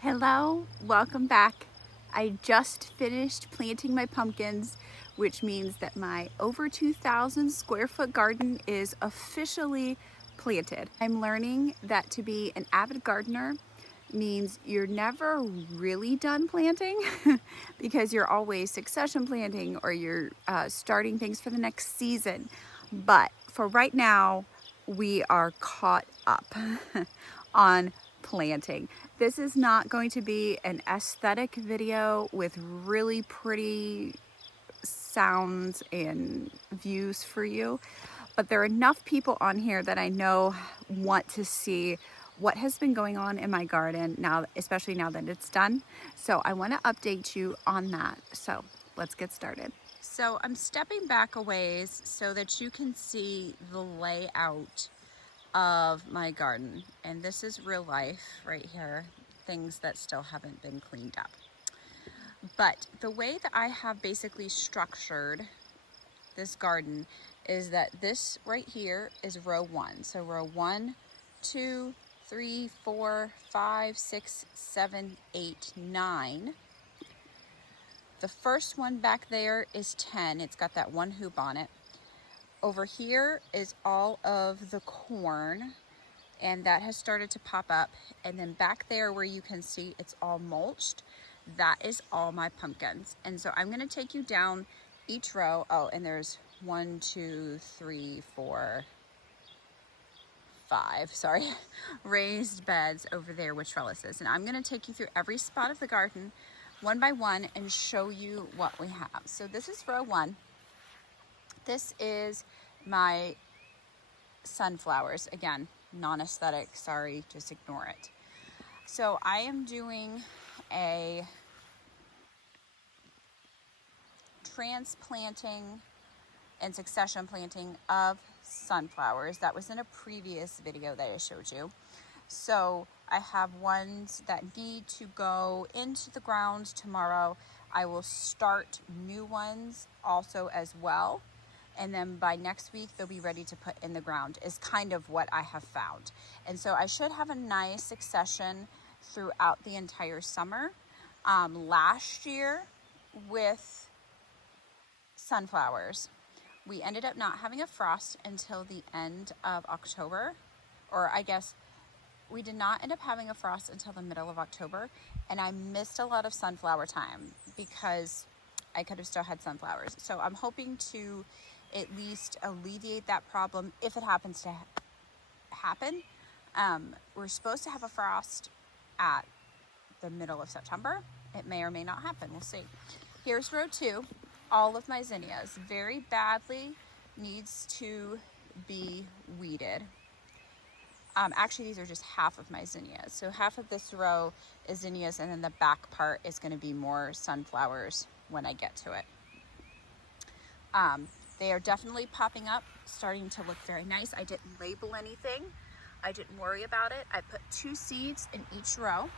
Hello, welcome back. I just finished planting my pumpkins, which means that my over 2,000 square foot garden is officially planted. I'm learning that to be an avid gardener means you're never really done planting because you're always succession planting or you're starting things for the next season. But for right now, we are caught up on planting. This is not going to be an aesthetic video with really pretty sounds and views for you, but there are enough people on here that I know want to see what has been going on in my garden now, especially now that it's done. So I want to update you on that. So let's get started. So I'm stepping back a ways so that you can see the layout of my garden. And this is real life right here, things that still haven't been cleaned up. But the way that I have basically structured this garden is that this right here is row 1. So row 1, 2, 3, 4, 5, 6, 7, 8, 9. The first one back there is 10. It's got that one hoop on it. Over here is all of the corn, and that has started to pop up. And then back there where you can see it's all mulched, that is all my pumpkins. And so I'm going to take you down each row. Oh, and there's 1, 2, 3, 4, 5, sorry, raised beds over there with trellises. And I'm going to take you through every spot of the garden one by one and show you what we have. So this is row 1. This is my sunflowers. Again, non-aesthetic, sorry, just ignore it. So I am doing a transplanting and succession planting of sunflowers. That was in a previous video that I showed you. So I have ones that need to go into the ground tomorrow. I will start new ones also as well. And then by next week, they'll be ready to put in the ground, is kind of what I have found. And so I should have a nice succession throughout the entire summer. Last year with sunflowers, we ended up not having a frost until the end of October, or I guess we did not end up having a frost until the middle of October, and I missed a lot of sunflower time because I could have still had sunflowers. So I'm hoping to at least alleviate that problem if it happens to happen. We're supposed to have a frost at the middle of September. It may or may not happen. We'll see. Here's row 2. All of my zinnias very badly needs to be weeded. Actually, these are just half of my zinnias. So half of this row is zinnias, and then the back part is going to be more sunflowers when I get to it. They are definitely popping up, starting to look very nice. I didn't label anything. I didn't worry about it. I put 2 seeds in each row.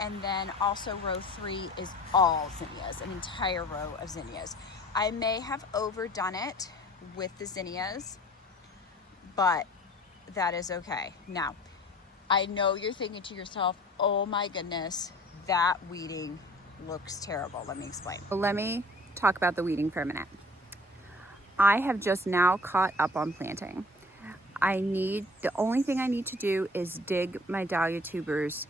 And then also row 3 is all zinnias, an entire row of zinnias. I may have overdone it with the zinnias, but that is okay. Now, I know you're thinking to yourself, oh my goodness, that weeding looks terrible. Let me explain. Let me talk about the weeding for a minute. I have just now caught up on planting. The only thing I need to do is dig my dahlia tubers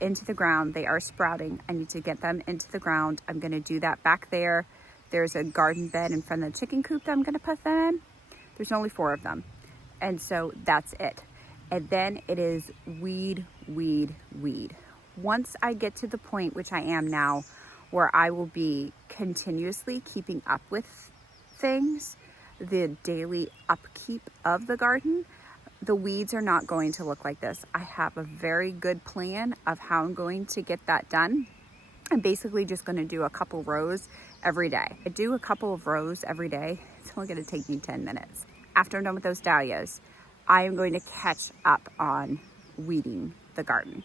into the ground. They are sprouting. I need to get them into the ground. I'm going to do that back there. There's a garden bed in front of the chicken coop that I'm going to put them in. There's only 4 of them. And so that's it. And then it is weed, weed, weed. Once I get to the point, which I am now, where I will be continuously keeping up with things, the daily upkeep of the garden, the weeds are not going to look like this. I have a very good plan of how I'm going to get that done. I'm basically just going to do a couple rows every day. I do a couple of rows every day. It's only going to take me 10 minutes. After I'm done with those dahlias, I am going to catch up on weeding the garden.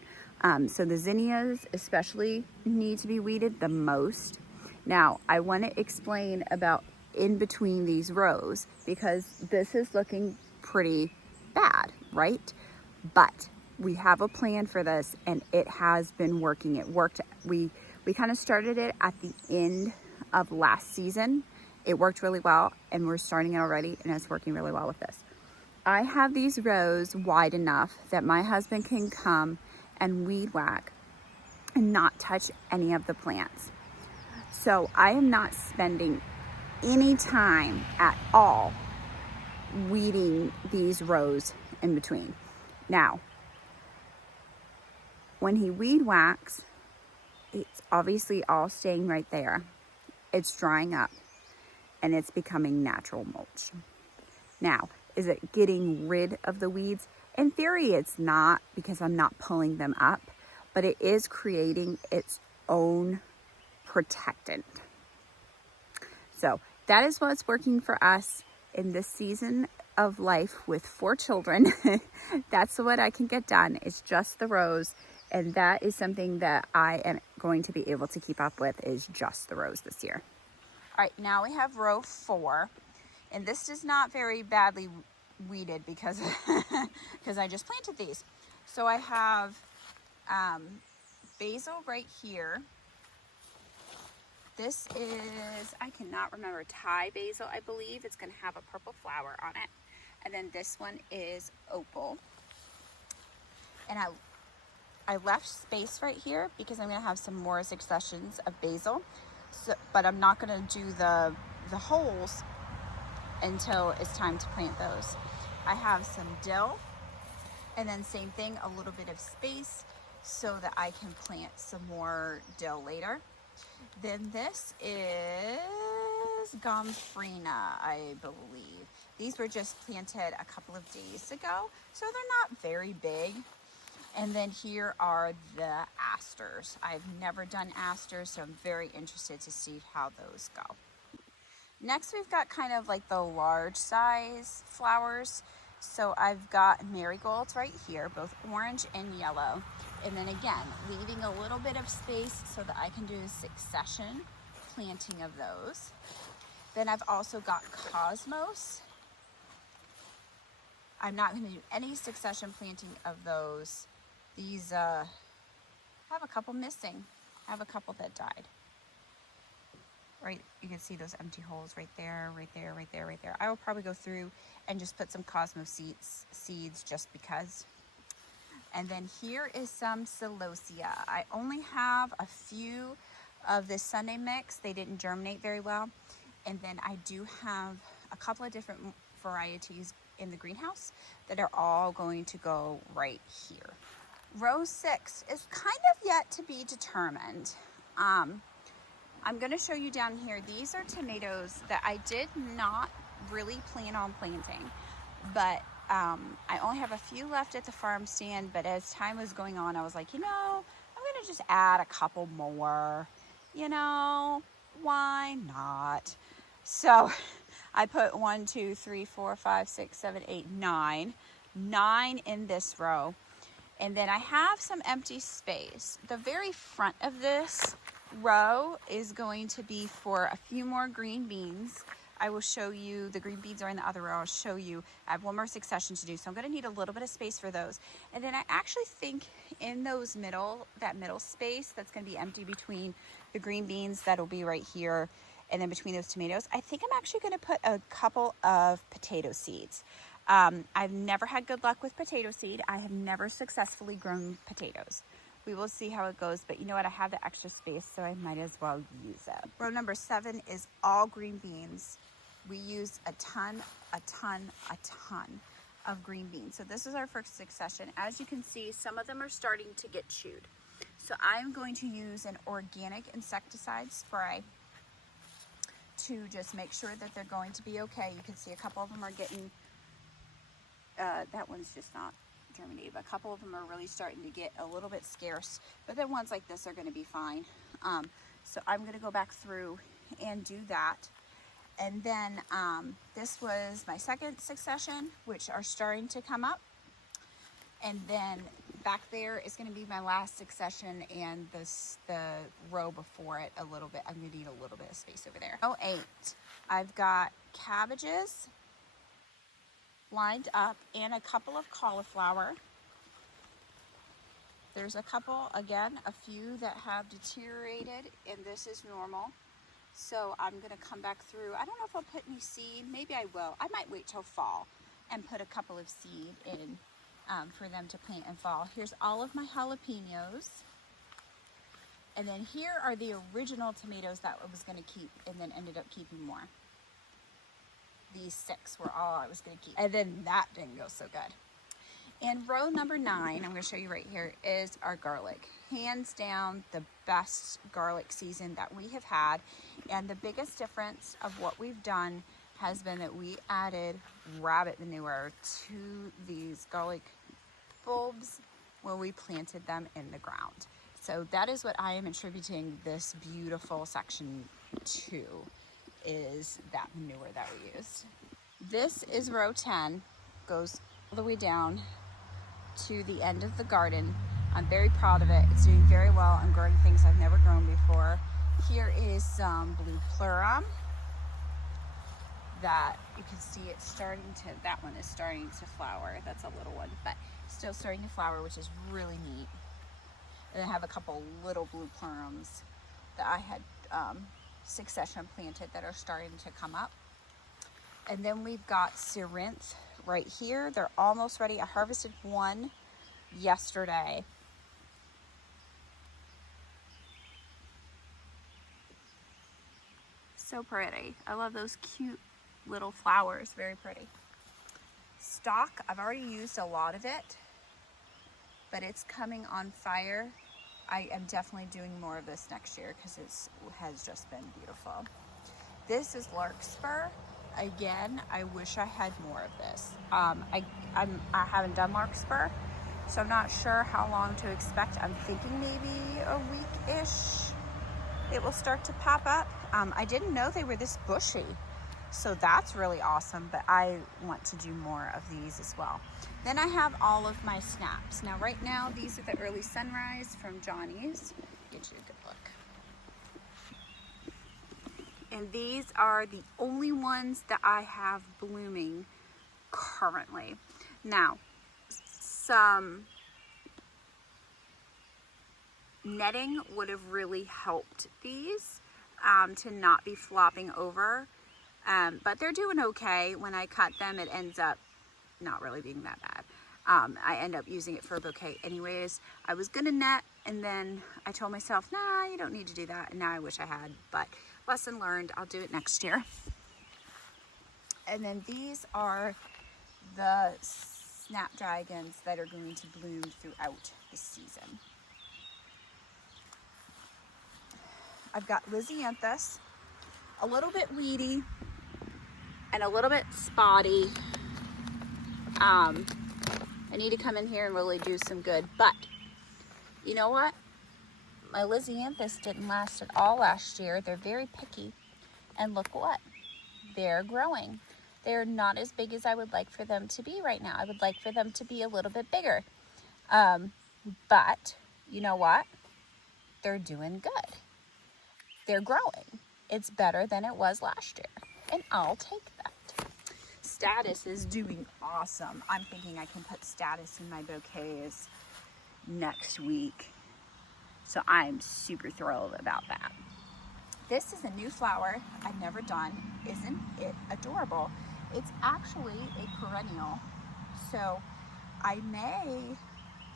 So the zinnias especially need to be weeded the most. Now, I want to explain about in between these rows because this is looking pretty bad, right? But we have a plan for this, and it has been working. It worked. We kind of started it at the end of last season. It worked really well, and we're starting it already, and it's working really well with this. I have these rows wide enough that my husband can come and weed whack and not touch any of the plants. So I am not spending any time at all weeding these rows in between. Now, when he weed whacks, it's obviously all staying right there. It's drying up and it's becoming natural mulch. Now, is it getting rid of the weeds? In theory, it's not, because I'm not pulling them up, but it is creating its own protectant. So that is what's working for us in this season of life with 4 children. That's what I can get done. It's just the rows. And that is something that I am going to be able to keep up with, is just the rows this year. All right, now we have row 4. And this is not very badly weeded because, because I just planted these. So I have basil right here. This is, I cannot remember, Thai basil, I believe. It's going to have a purple flower on it. And then this one is opal. And I left space right here because I'm going to have some more successions of basil. So, but I'm not going to do the holes until it's time to plant those. I have some dill, and then same thing, a little bit of space so that I can plant some more dill later. Then this is Gomphrena, I believe. These were just planted a couple of days ago, so they're not very big. And then here are the asters. I've never done asters, so I'm very interested to see how those go. Next, we've got kind of like the large size flowers. So I've got marigolds right here, both orange and yellow. And then again, leaving a little bit of space so that I can do a succession planting of those. Then I've also got cosmos. I'm not going to do any succession planting of those. These I have a couple missing. I have a couple that died. Right, you can see those empty holes right there, right there, right there, right there. I will probably go through and just put some cosmos seeds just because. And then here is some celosia. I only have a few of this Sunday mix. They didn't germinate very well. And then I do have a couple of different varieties in the greenhouse that are all going to go right here. Row 6 is kind of yet to be determined. I'm going to show you down here. These are tomatoes that I did not really plan on planting, but I only have a few left at the farm stand. But as time was going on, I was like, you know, I'm going to just add a couple more. You know, why not? So I put 1, 2, 3, 4, 5, 6, 7, 8, 9 in this row. And then I have some empty space. The very front of this row is going to be for a few more green beans. I will show you, the green beans are in the other row. I'll show you, I have one more succession to do, so I'm going to need a little bit of space for those. And then I actually think in those that middle space that's going to be empty between the green beans, that'll be right here, and then between those tomatoes, I think I'm actually going to put a couple of potato seeds. I've never had good luck with potato seed. I have never successfully grown potatoes. We will see how it goes, but you know what? I have the extra space, so I might as well use it. Row number 7 is all green beans. We use a ton of green beans. So this is our first succession. As you can see, some of them are starting to get chewed. So I'm going to use an organic insecticide spray to just make sure that they're going to be okay. You can see a couple of them are getting, that one's just not germinated, but a couple of them are really starting to get a little bit scarce, but then ones like this are going to be fine. So I'm going to go back through and do that. And then this was my second succession, which are starting to come up. And then back there is going to be my last succession, and the row before it a little bit. I'm going to need a little bit of space over there. Row 8, I've got cabbages lined up and a couple of cauliflower. There's a couple, again, a few that have deteriorated, and this is normal. So I'm gonna come back through. I don't know if I'll put any seed. Maybe I will. I might wait till fall and put a couple of seed in for them to plant in fall. Here's all of my jalapenos. And then here are the original tomatoes that I was gonna keep and then ended up keeping more. These 6 were all I was gonna keep. And then that didn't go so good. And row number 9, I'm gonna show you right here, is our garlic. Hands down, the best garlic season that we have had. And the biggest difference of what we've done has been that we added rabbit manure to these garlic bulbs when we planted them in the ground. So that is what I am attributing this beautiful section to, is that manure that we used. This is row 10, goes all the way down to the end of the garden. I'm very proud of it. It's doing very well. I'm growing things I've never grown before. Here is some blue plurum that you can see it's starting to, that one is starting to flower. That's a little one, but still starting to flower, which is really neat. And I have a couple little blue plurums that I had succession planted that are starting to come up. And then we've got Ceranth right here. They're almost ready. I harvested one yesterday. So pretty. I love those cute little flowers. Very pretty. Stock, I've already used a lot of it, but it's coming on fire. I am definitely doing more of this next year because it has just been beautiful. This is larkspur. Again, I wish I had more of this. I haven't done larkspur, so I'm not sure how long to expect. I'm thinking maybe a week-ish it will start to pop up. I didn't know they were this bushy, so that's really awesome, but I want to do more of these as well. Then I have all of my snaps. Now right now, these are the early sunrise from Johnny's. Get you a good look. And these are the only ones that I have blooming currently. Now, some netting would have really helped these to not be flopping over. But they're doing okay. When I cut them, it ends up not really being that bad. I end up using it for a bouquet anyways. I was gonna net, and then I told myself, nah, you don't need to do that. And now I wish I had, but lesson learned, I'll do it next year. And then these are the snapdragons that are going to bloom throughout the season. I've got Lisianthus, a little bit weedy and a little bit spotty. I need to come in here and really do some good, but you know what? My Lisianthus didn't last at all last year. They're very picky, and look what? They're growing. They're not as big as I would like for them to be right now. I would like for them to be a little bit bigger. But you know what? They're doing good. They're growing. It's better than it was last year, and I'll take that. Status is doing awesome. I'm thinking I can put Status in my bouquets next week. So I'm super thrilled about that. This is a new flower I've never done. Isn't it adorable? It's actually a perennial. So I may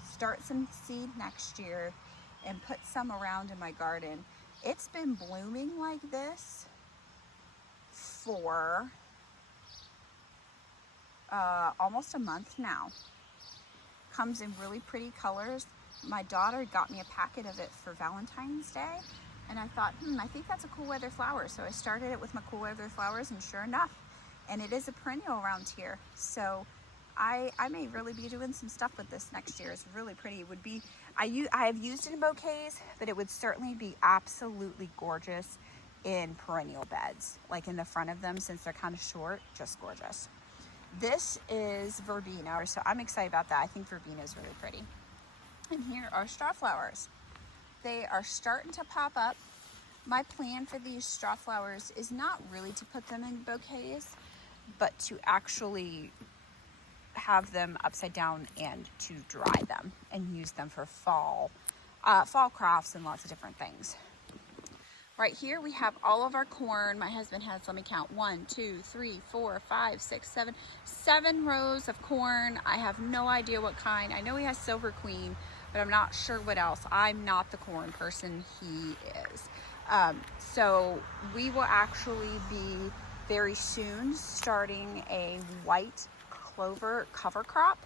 start some seed next year and put some around in my garden. It's been blooming like this for almost a month now. Comes in really pretty colors. My daughter got me a packet of it for Valentine's Day, and I thought, I think that's a cool weather flower. So I started it with my cool weather flowers, and sure enough, and it is a perennial around here. So I may really be doing some stuff with this next year. It's really pretty. It would be, I have used it in bouquets, but it would certainly be absolutely gorgeous in perennial beds, like in the front of them, since they're kind of short, just gorgeous. This is verbena, so I'm excited about that. I think verbena is really pretty. And here are straw flowers. They are starting to pop up. My plan for these straw flowers is not really to put them in bouquets, but to actually have them upside down and to dry them and use them for fall crafts and lots of different things. Right here we have all of our corn. My husband has, let me count, 1, 2, 3, 4, 5, 6, 7 rows of corn. I have no idea what kind. I know he has Silver Queen, but I'm not sure what else. I'm not the corn person, he is. So we will actually be very soon starting a white clover cover crop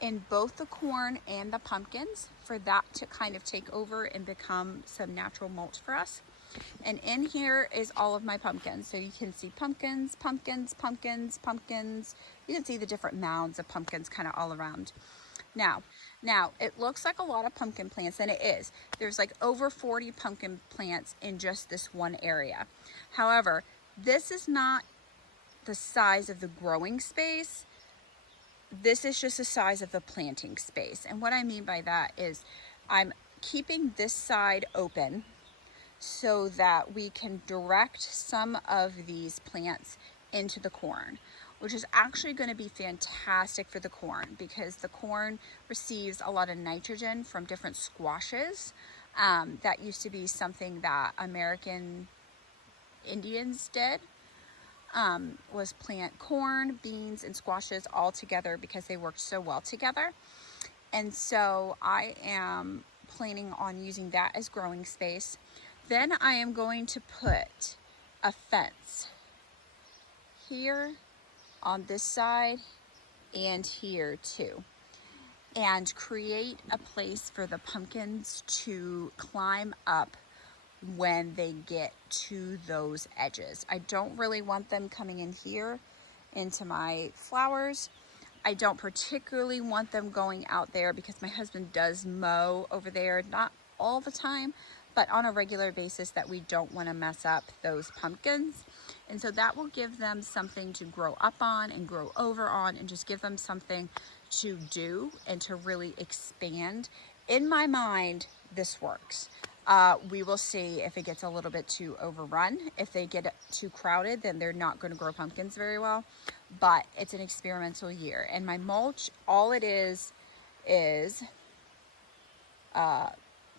in both the corn and the pumpkins for that to kind of take over and become some natural mulch for us. And in here is all of my pumpkins. So you can see pumpkins, pumpkins, pumpkins, pumpkins. You can see the different mounds of pumpkins kind of all around. Now it looks like a lot of pumpkin plants, and it is. There's like over 40 pumpkin plants in just this one area. However, this is not the size of the growing space. This is just the size of the planting space. And what I mean by that is I'm keeping this side open so that we can direct some of these plants into the corn, which is actually going to be fantastic for the corn because the corn receives a lot of nitrogen from different squashes. That used to be something that American Indians did, was plant corn, beans, and squashes all together because they worked so well together. And so I am planning on using that as growing space. Then I am going to put a fence here on this side and here too, and create a place for the pumpkins to climb up when they get to those edges. I don't really want them coming in here into my flowers. I don't particularly want them going out there because my husband does mow over there, not all the time, but on a regular basis, that we don't want to mess up those pumpkins. And so that will give them something to grow up on and grow over on, and just give them something to do and to really expand. In my mind, this works. We will see if it gets a little bit too overrun. If they get too crowded, then they're not going to grow pumpkins very well. But it's an experimental year. And my mulch, all it is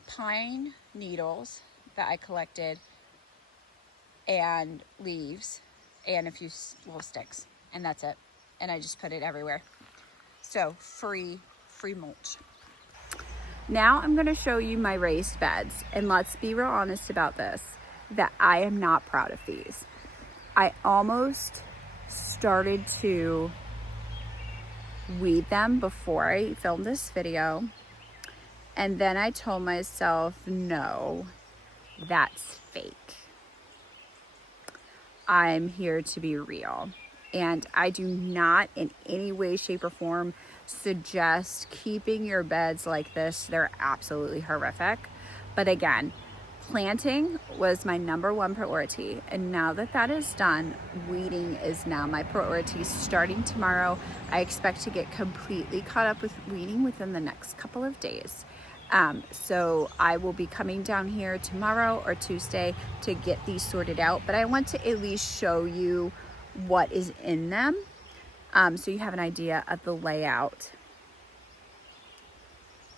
pine needles that I collected and leaves and a few little sticks, and that's it. And I just put it everywhere. So free mulch. Now I'm going to show you my raised beds, and let's be real honest about this, that I am not proud of these. I almost started to weed them before I filmed this video, and then I told myself, no, that's fake. I'm here to be real. And I do not in any way, shape, or form suggest keeping your beds like this. They're absolutely horrific. But again, planting was my #1 priority. And now that that is done, weeding is now my priority. Starting tomorrow, I expect to get completely caught up with weeding within the next couple of days. So I will be coming down here tomorrow or Tuesday to get these sorted out. But I want to at least show you what is in them, so you have an idea of the layout,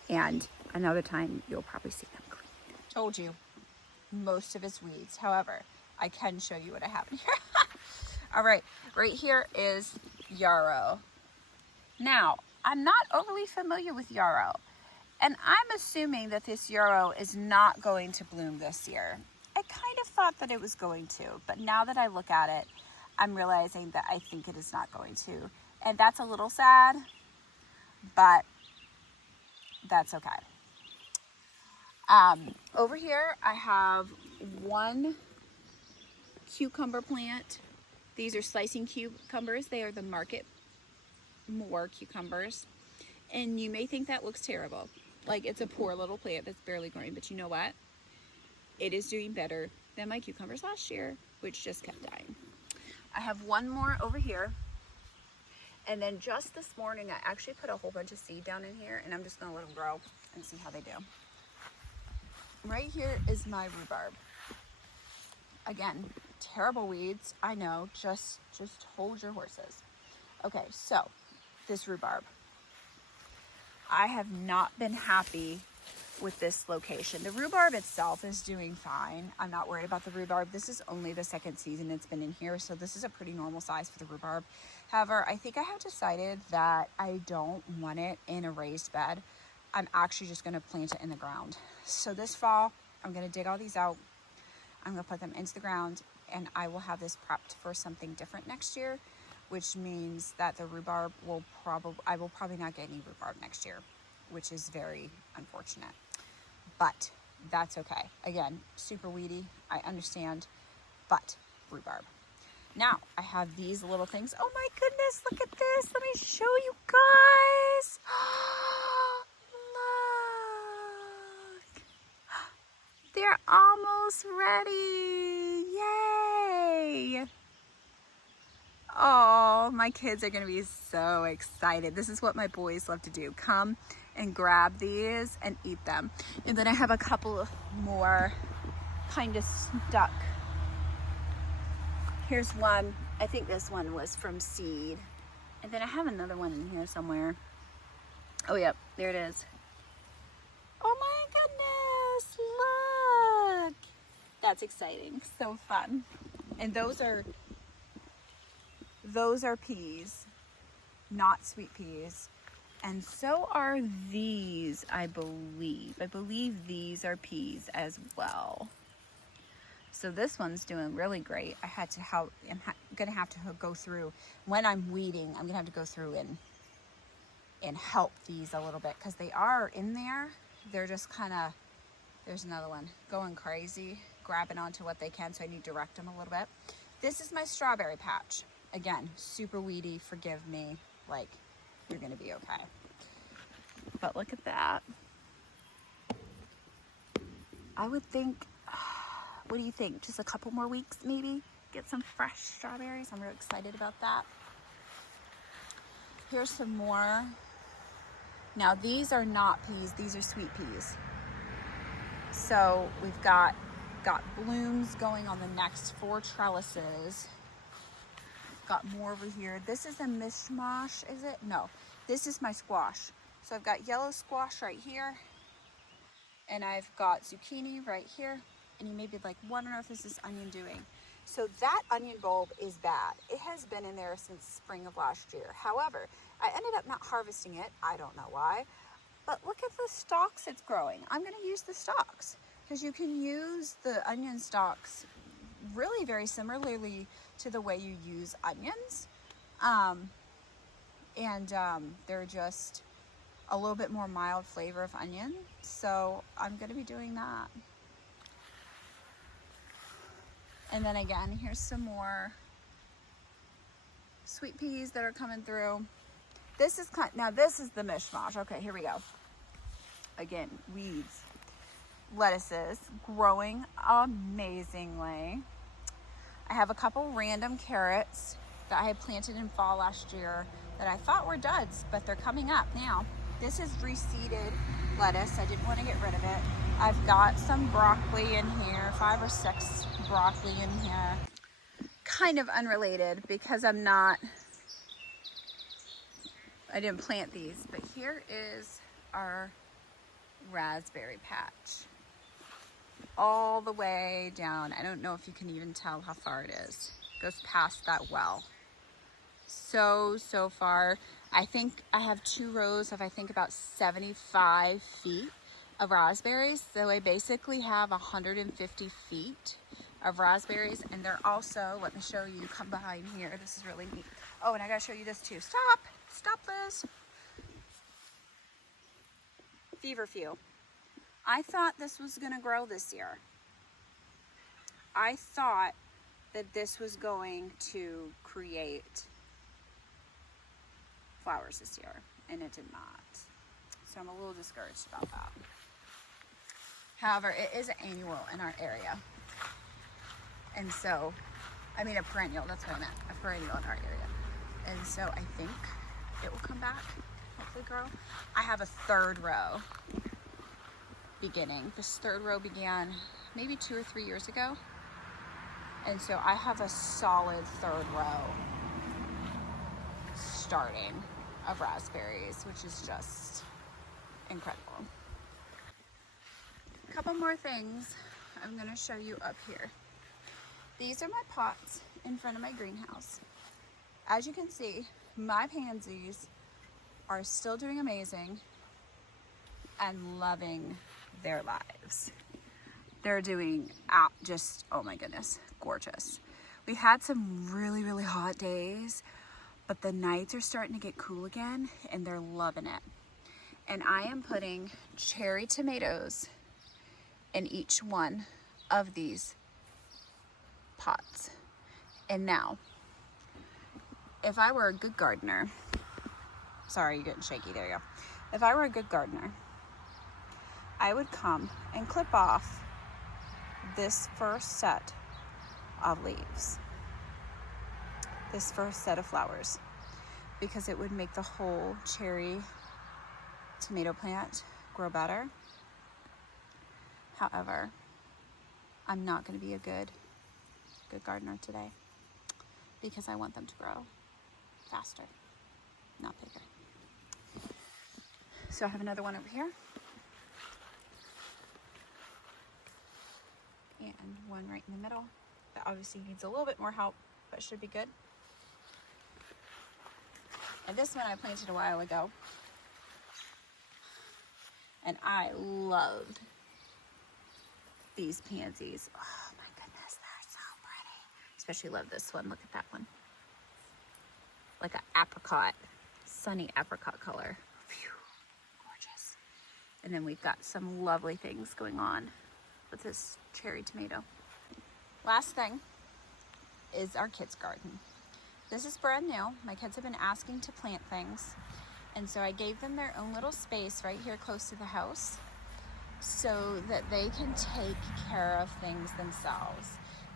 and another time you'll probably see them clean. Told you, most of it's weeds. However, I can show you what I have in here. All right, right here is yarrow. Now, I'm not overly familiar with yarrow, and I'm assuming that this yarrow is not going to bloom this year. I kind of thought that it was going to, but now that I look at it, I'm realizing that I think it is not going to. And that's a little sad, but that's okay. Over here, I have one cucumber plant. These are slicing cucumbers. They are the Market More cucumbers. And you may think that looks terrible. Like it's a poor little plant that's barely growing, but you know what? It is doing better than my cucumbers last year, which just kept dying. I have one more over here. And then just this morning, I actually put a whole bunch of seed down in here, and I'm just gonna let them grow and see how they do. Right here is my rhubarb. Again, terrible weeds, I know, just hold your horses. Okay, so this rhubarb. I have not been happy with this location. The rhubarb itself is doing fine. I'm not worried about the rhubarb. This is only the second season it's been in here, so this is a pretty normal size for the rhubarb. However, I think I have decided that I don't want it in a raised bed. I'm actually just gonna plant it in the ground. So this fall, I'm gonna dig all these out. I'm gonna put them into the ground, and I will have this prepped for something different next year, which means that the rhubarb will I will probably not get any rhubarb next year, which is very unfortunate. But that's okay. Again, super weedy, I understand, but rhubarb. Now, I have these little things. Oh my goodness, look at this. Let me show you guys. Look. They're almost ready. Yay. Oh, my kids are gonna be so excited. This is what my boys love to do. Come and grab these and eat them. And then I have a couple more kind of stuck. Here's one. I think this one was from seed. And then I have another one in here somewhere. Oh, yep, there it is. Oh my goodness, look. That's exciting, so fun. And those are peas, not sweet peas. And so are these, I believe. I believe these are peas as well. So this one's doing really great. I had to help, I'm gonna have to go through, when I'm weeding, I'm gonna have to go through and help these a little bit, because they are in there. They're just kind of, there's another one, going crazy, grabbing onto what they can, so I need to direct them a little bit. This is my strawberry patch. Again, super weedy, forgive me, like, you're gonna be okay. But look at that. I would think, what do you think? Just a couple more weeks maybe? Get some fresh strawberries. I'm real excited about that. Here's some more. Now these are not peas, these are sweet peas. So we've got blooms going on the next 4 trellises. Got more over here. This is a mishmash, is it? No, this is my squash. So I've got yellow squash right here, and I've got zucchini right here, and you may be like, what on earth is this onion doing? So that onion bulb is bad. It has been in there since spring of last year. However, I ended up not harvesting it. I don't know why, but look at the stalks it's growing. I'm gonna use the stalks, because you can use the onion stalks really very similarly to the way you use onions. They're just a little bit more mild flavor of onion. So I'm gonna be doing that. And then again, here's some more sweet peas that are coming through. This is now this is the mishmash. Okay, here we go. Again, weeds. Lettuces growing amazingly. I have a couple random carrots that I had planted in fall last year that I thought were duds, but they're coming up now. This is reseeded lettuce. I didn't want to get rid of it. I've got some broccoli in here, 5 or 6 broccoli in here. Kind of unrelated because I didn't plant these, but here is our raspberry patch. All the way down. I don't know if you can even tell how far it is. It goes past that well. So far. I think I have 2 rows of, I think, about 75 feet of raspberries. So I basically have 150 feet of raspberries, and they're also, let me show you, come behind here. This is really neat. Oh, and I gotta show you this too. Stop, Liz. Feverfew. I thought this was gonna grow this year. I thought that this was going to create flowers this year, and it did not. So I'm a little discouraged about that. However, it is an annual in our area. And so, I mean a perennial, that's what I meant, a perennial in our area. And so I think it will come back, hopefully grow. I have a 3rd row beginning. This 3rd row began maybe 2 or 3 years ago. And so I have a solid 3rd row starting. of raspberries, which is just incredible. A couple more things I'm going to show you up here. These are my pots in front of my greenhouse. As you can see, my pansies are still doing amazing and loving their lives. They're doing just, oh my goodness, gorgeous. We had some really, really hot days, but the nights are starting to get cool again and they're loving it. And I am putting cherry tomatoes in each one of these pots. And now, if I were a good gardener, sorry, you're getting shaky, there you go. If I were a good gardener, I would come and clip off this first set of leaves, this first set of flowers, because it would make the whole cherry tomato plant grow better. However, I'm not going to be a good gardener today because I want them to grow faster, not bigger. So I have another one over here and one right in the middle that obviously needs a little bit more help, but should be good. And this one I planted a while ago, and I loved these pansies. Oh my goodness, they're so pretty. Especially love this one. Look at that one. Like an apricot, sunny apricot color. Phew, gorgeous. And then we've got some lovely things going on with this cherry tomato. Last thing is our kids' garden. This is brand new. My kids have been asking to plant things, and so I gave them their own little space right here close to the house so that they can take care of things themselves.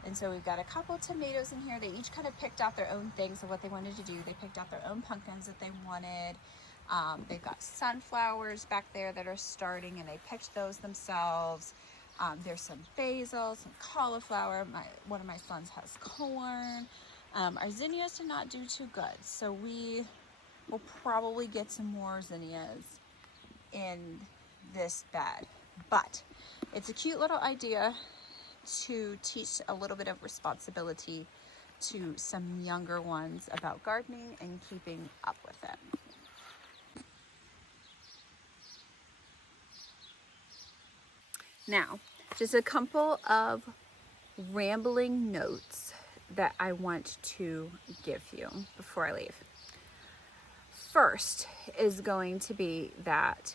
And so we've got a couple tomatoes in here. They each kind of picked out their own things of what they wanted to do. They picked out their own pumpkins that they wanted. They've got sunflowers back there that are starting, and they picked those themselves. There's some basil, some cauliflower. One of my sons has corn. Our zinnias did not do too good, so we will probably get some more zinnias in this bed. But it's a cute little idea to teach a little bit of responsibility to some younger ones about gardening and keeping up with it. Now, just a couple of rambling notes that I want to give you before I leave. First is going to be that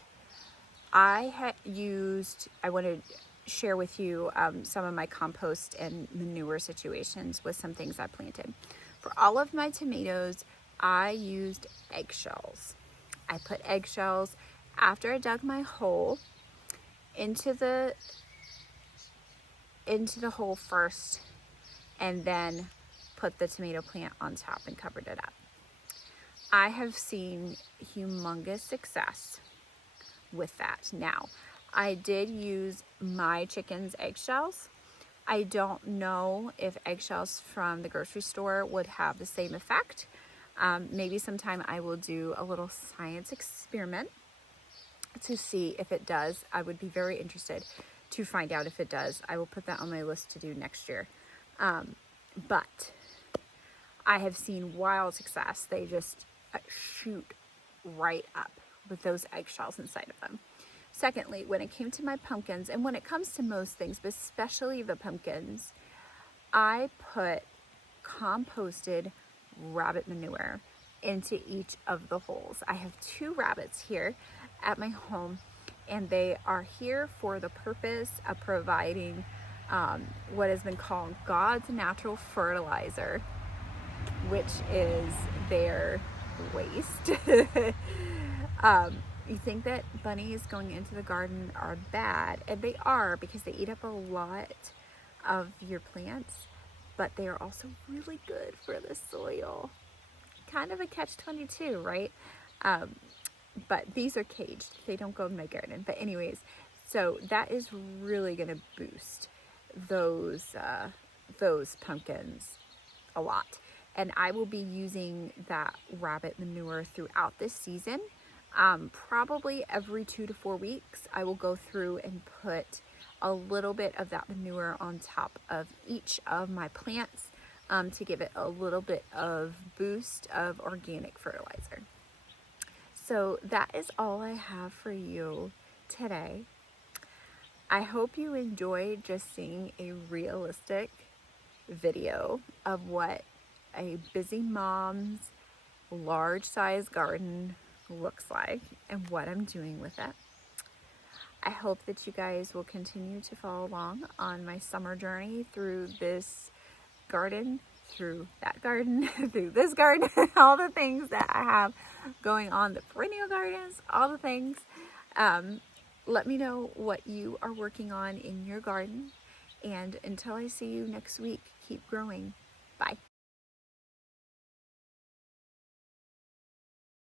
I want to share with you some of my compost and manure situations with some things I planted. For all of my tomatoes, I used eggshells. I put eggshells after I dug my hole into the hole first, and then put the tomato plant on top and covered it up. I have seen humongous success with that. Now, I did use my chicken's eggshells. I don't know if eggshells from the grocery store would have the same effect. Maybe sometime I will do a little science experiment to see if it does. I would be very interested to find out if it does. I will put that on my list to do next year. But I have seen wild success. They just shoot right up with those eggshells inside of them. Secondly, when it came to my pumpkins, and when it comes to most things, but especially the pumpkins, I put composted rabbit manure into each of the holes. I have 2 rabbits here at my home, and they are here for the purpose of providing what has been called God's natural fertilizer, which is their waste. You think that bunnies going into the garden are bad, and they are, because they eat up a lot of your plants, but they are also really good for the soil. Kind of a catch-22, right? But these are caged. They don't go in my garden. But anyways, so that is really going to boost those pumpkins a lot. and I will be using that rabbit manure throughout this season. Probably every 2 to 4 weeks, I will go through and put a little bit of that manure on top of each of my plants to give it a little bit of boost of organic fertilizer. So that is all I have for you today. I hope you enjoyed just seeing a realistic video of what a busy mom's large size garden looks like and what I'm doing with it. I hope that you guys will continue to follow along on my summer journey through this garden, through that garden, through this garden, all the things that I have going on, the perennial gardens, all the things. Let me know what you are working on in your garden. And until I see you next week, keep growing. Bye.